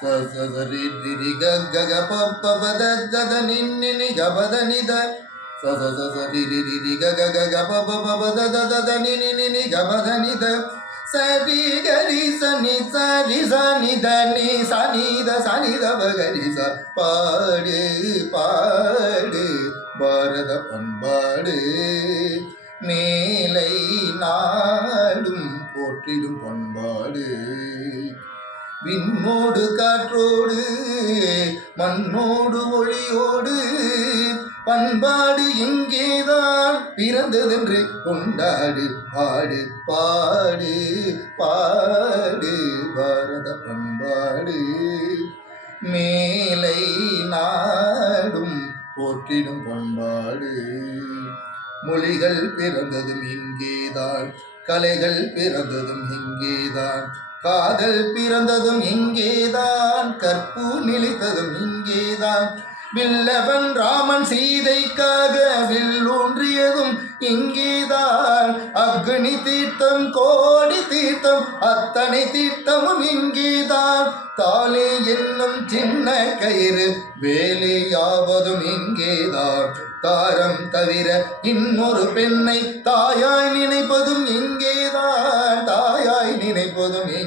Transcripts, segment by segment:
ಸರಿ ದಿರಿ ಗಗ ಪಪ್ಪ ಪದ ದದ ನಿನ್ನಿನಿ ಗಬದ ನಿದ ಸ ಸ ಸ ಸ ರಿ ರಿ ರಿ ರಿ ಗ ಗ ಗ ಗ ಪ ಪ ಪ ಪ ದ ದ ದ ದ ನಿ ನಿ ನಿ ನಿ ಗಬದ ನಿದ ಸರಿ ಗರಿ ಸ ನಿ ಸ ರಿ ಸ ನಿ ದ ನಿ ಸ ನಿ ದ ಸ ನಿ ದ ಬ ಗರಿ ಸ பாடு பாடு பாரத பண்பாடு மேலை நாடும் போற்றிடும் பண்பாடு விண்ணோடு காற்றோடு மண்ணோடு ஒளியோடு பண்பாடு இங்கேதான் பிறந்ததென்று கொண்டாடு பாடு பாடு பாடு பாரத பண்பாடு. மேலை நாடும் போற்றிடும் பண்பாடு. மொழிகள் பிறந்ததும் இங்கேதான் கலைகள் பிறந்ததும் இங்கேதான் காதல் பிறந்ததும் இங்கேதான் கற்பு நிலைத்ததும் இங்கேதான். வில்லவன் ராமன் சீதைக்காக வில்லூன்றியதும் இங்கேதான். அக்னி தீர்த்தம் கோடி தீர்த்தம் அத்தனை தீர்த்தமும் இங்கேதான். தாலே என்னும் சின்ன கயிறு வேலையாவதும் இங்கேதான். தாரம் தவிர இன்னொரு பெண்ணை தாயாய் நினைப்பதும் இங்கேதான். தாயாய் நினைப்பதும்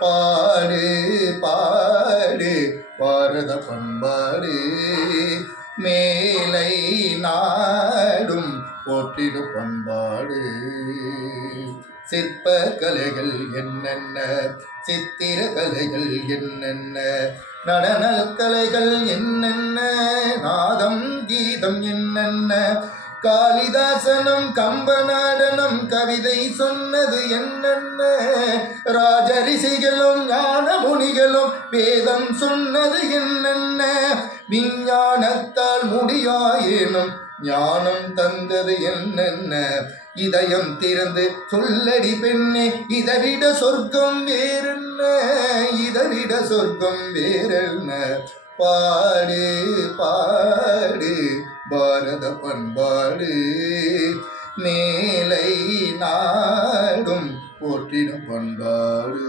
பாடு பாடு பாரத பண்பாடு. மேலை நாடும் போற்றிடு பண்பாடு. சிற்ப கலைகள் என்னென்ன சித்திர கலைகள் என்னென்ன நடன கலைகள் என்னென்ன நாதம் கீதம் என்னென்ன காளிதாசனம் கம்பநாடனம் கவிதை சொன்னது என்னென்ன? ராஜரிசிகளும் ஞான முனிகளும் வேதம் சொன்னது என்னென்ன? விஞ்ஞானத்தால் முடியாயேனும் ஞானம் தந்தது என்னென்ன? இதயம் திறந்து சொல்லடி பெண்ணே இதவிட சொர்க்கம் வேறென்ன? இதவிட சொர்க்கம் வேறென்ன? பாடு பாடு. பாரத பண்பாடு மேலை நாடும் போற்றிடும் பண்பாடு.